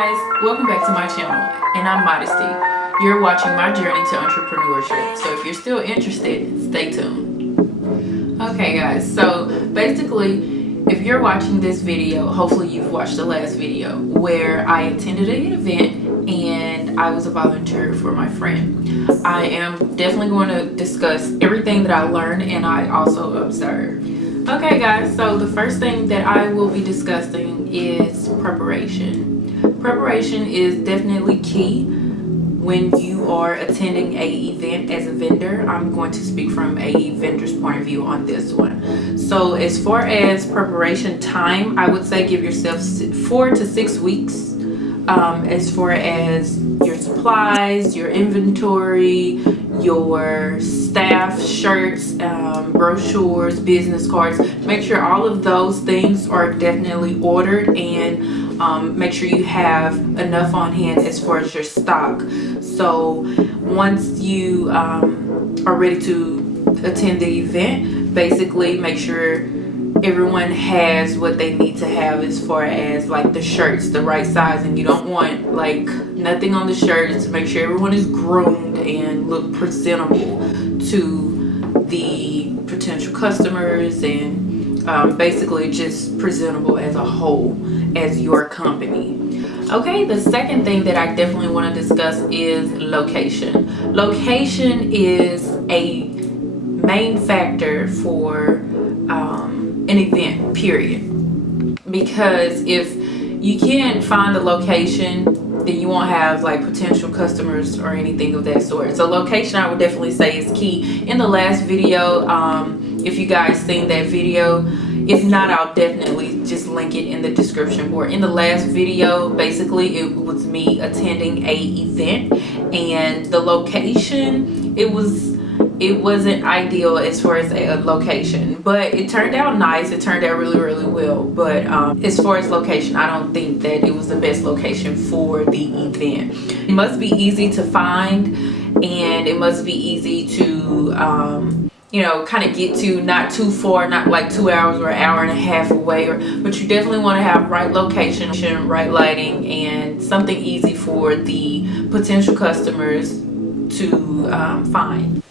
guys, welcome back to my channel, and I'm Modesty. You're watching my journey to entrepreneurship, so if you're still interested, stay tuned. Okay guys, so basically, if you're watching this video, hopefully you've watched the last video where I attended an event and I was a volunteer for my friend. I am definitely going to discuss everything that I learned and I also observed. Okay guys, so the first thing that I will be discussing is preparation. Preparation is definitely key when you are attending a event as a vendor. I'm going to speak from a vendor's point of view on this one. So as far as preparation time, I would say give yourself 4 to 6 weeks. As far as your supplies, your inventory, your staff, shirts, brochures, business cards, make sure all of those things are definitely ordered, and make sure you have enough on hand as far as your stock. So once you are ready to attend the event, basically make sure everyone has what they need to have as far as like the shirts, the right size, and you don't want like nothing on the shirts. Make sure everyone is groomed and look presentable to the potential customers, and basically just presentable as a whole as your company. Okay, the second thing that I definitely want to discuss is location. Location is a main factor for an event, period. Because if you can't find a location, then you won't have like potential customers or anything of that sort. So location, I would definitely say, is key. In the last video, if you guys seen that video, if not, I'll definitely just link it in the description board. In the last video, basically it was me attending a event, and the location, it wasn't ideal as far as a location, but it turned out nice. It turned out really well. But as far as location, I don't think that it was the best location for the event. It must be easy to find, and it must be easy to kind of get to, not too far, not like 2 hours or an hour and a half away, but you definitely want to have right location, right lighting, and something easy for the potential customers to find.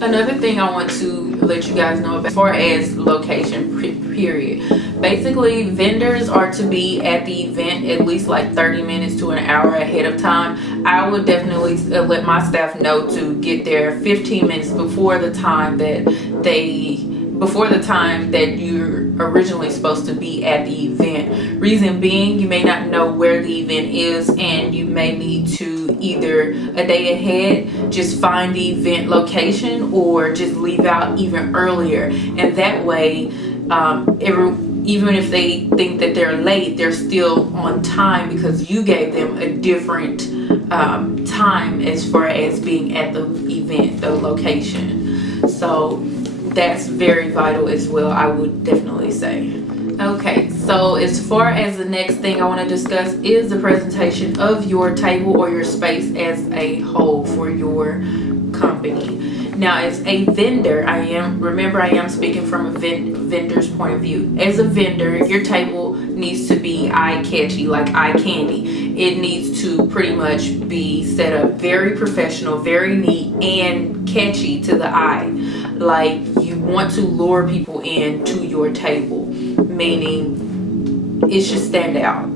Another thing I want to let you guys know about as far as location, period. Basically, vendors are to be at the event at least like 30 minutes to an hour ahead of time. I would definitely let my staff know to get there 15 minutes before the time that you're originally supposed to be at the event. Reason being, you may not know where the event is, and you may need to either a day ahead just find the event location, or just leave out even earlier, and that way even if they think that they're late, they're still on time because you gave them a different time as far as being at the event, the location. So that's very vital as well, I would definitely say. Okay, so as far as the next thing I want to discuss is the presentation of your table or your space as a whole for your company. Now, as a vendor, I am speaking from a vendor's point of view. As a vendor, your table needs to be eye-catchy, like eye candy. It needs to pretty much be set up very professional, very neat, and catchy to the eye. Like, you want to lure people in to your table, meaning it should stand out.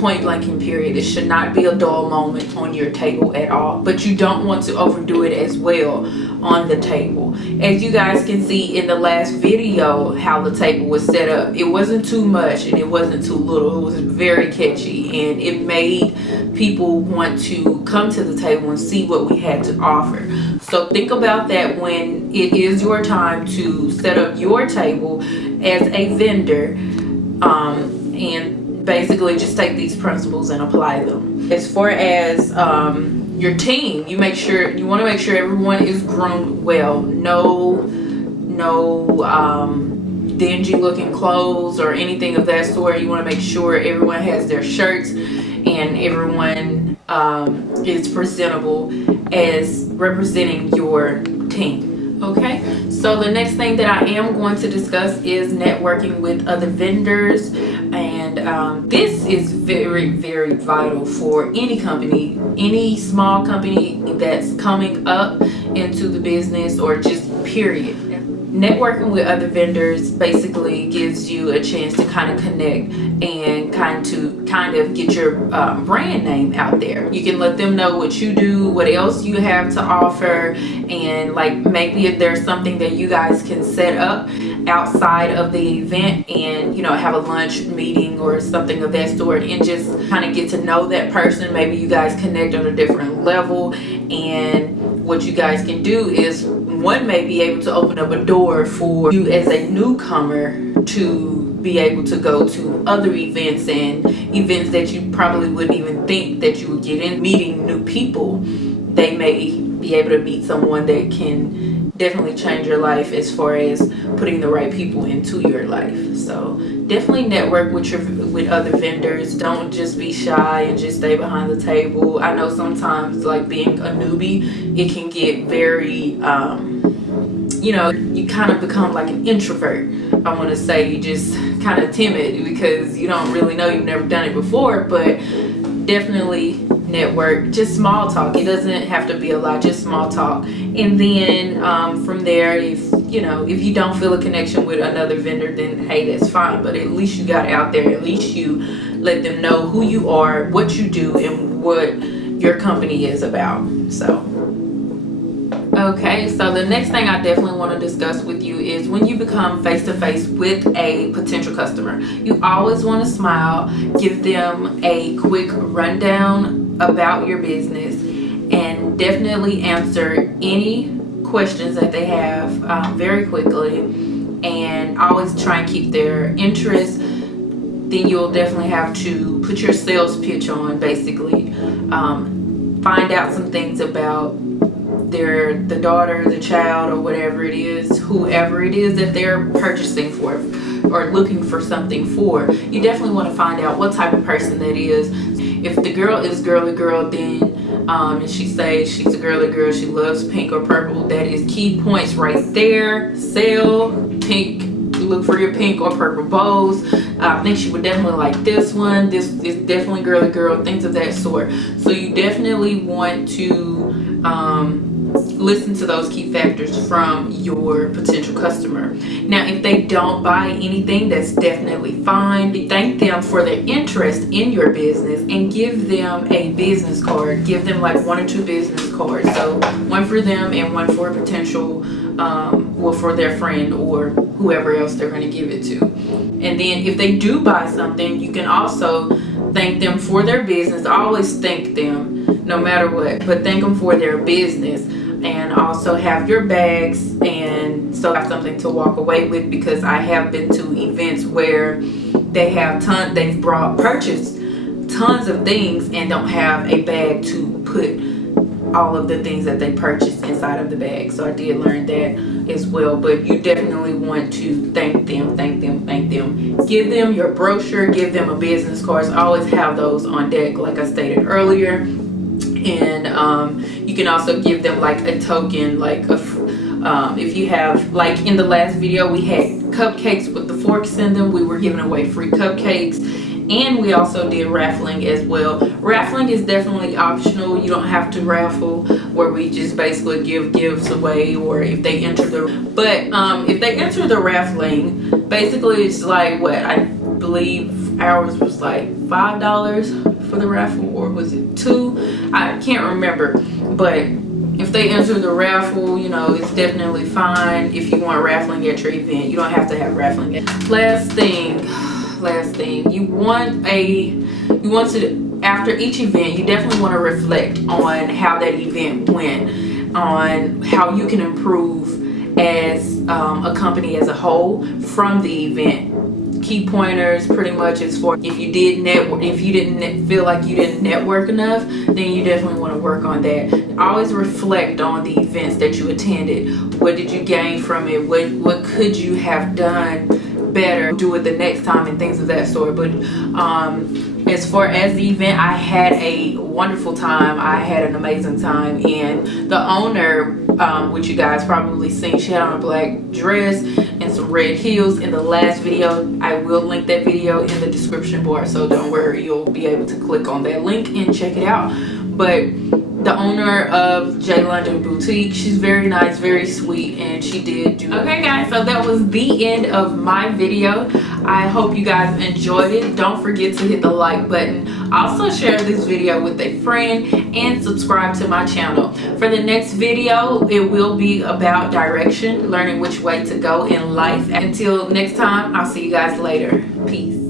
Point blank and period. It should not be a dull moment on your table at all, but you don't want to overdo it as well on the table. As you guys can see in the last video how the table was set up, it wasn't too much and it wasn't too little. It was very catchy, and it made people want to come to the table and see what we had to offer. So think about that when it is your time to set up your table as a vendor, and basically just take these principles and apply them. As far as your team, you want to make sure everyone is groomed well. No dingy looking clothes or anything of that sort. You want to make sure everyone has their shirts and everyone is presentable as representing your team. Okay, so the next thing that I am going to discuss is networking with other vendors, and this is very, very vital for any company, any small company that's coming up into the business, or just period. Networking with other vendors basically gives you a chance to kind of connect and kind of get your brand name out there. You can let them know what you do, what else you have to offer, and like maybe if there's something that you guys can set up outside of the event, and have a lunch meeting or something of that sort, and just kind of get to know that person. Maybe you guys connect on a different level, and what you guys can do is, one may be able to open up a door for you as a newcomer to be able to go to other events, and events that you probably wouldn't even think that you would get in. Meeting new people, they may be able to meet someone that can definitely change your life as far as putting the right people into your life. So definitely network with other vendors. Don't just be shy and just stay behind the table. I know sometimes, like being a newbie, it can get very you kind of become like an introvert. I want to say you just kind of timid because you don't really know, you've never done it before. But definitely network, just small talk. It doesn't have to be a lot, just small talk. And then from there, if you don't feel a connection with another vendor, then hey, that's fine. But at least you got out there. At least you let them know who you are, what you do, and what your company is about. So okay, so the next thing I definitely want to discuss with you is when you become face to face with a potential customer, you always want to smile, give them a quick rundown about your business, and definitely answer any questions that they have very quickly, and always try and keep their interest. Then you'll definitely have to put your sales pitch on, basically. Find out some things about the daughter, the child, or whatever it is, whoever it is that they're purchasing for or looking for something for. You definitely want to find out what type of person that is. If the girl is girly girl, then and she says she's a girly girl, she loves pink or purple, that is key points right there. Sell pink, look for your pink or purple bows. I think she would definitely like this one. This is definitely girly girl, things of that sort. So you definitely want to listen to those key factors from your potential customer. Now, if they don't buy anything, that's definitely fine. Thank them for their interest in your business and give them a business card. Give them like 1 or 2 business cards. So one for them and one for a potential, for their friend or whoever else they're going to give it to. And then if they do buy something, you can also thank them for their business. Always thank them no matter what, but thank them for their business. And also have your bags, and so have something to walk away with, because I have been to events where they've purchased tons of things and don't have a bag to put all of the things that they purchased inside of the bag. So I did learn that as well. But you definitely want to thank them. Give them your brochure, give them a business card. Always have those on deck, like I stated earlier. And you can also give them like a token, like if you have, like in the last video we had cupcakes with the forks in them. We were giving away free cupcakes, and we also did raffling as well. Raffling is definitely optional. You don't have to raffle, where we just basically give gifts away, or if they enter if they enter the raffling, basically it's like, what I believe ours was like $5 for the raffle, or was it $2? I can't remember. But if they enter the raffle, it's definitely fine. If you want raffling at your event, you don't have to have raffling. Last thing, you want to, after each event, you definitely want to reflect on how that event went, on how you can improve as a company as a whole from the event. Key pointers pretty much is for if you didn't feel like you didn't network enough, then you definitely want to work on that. Always reflect on the events that you attended. What did you gain from it? What could you have done better? Do it the next time, and things of that sort. But as far as the event, I had a wonderful time. I had an amazing time, and the owner which you guys probably seen. She had on a black dress and some red heels in the last video. I will link that video in the description bar, so don't worry, you'll be able to click on that link and check it out. But the owner of J London Boutique, she's very nice, very sweet, and she did do. Okay guys, so that was the end of my video. I hope you guys enjoyed it. Don't forget to hit the like button. Also share this video with a friend and subscribe to my channel. For the next video, it will be about direction, learning which way to go in life. Until next time, I'll see you guys later. Peace.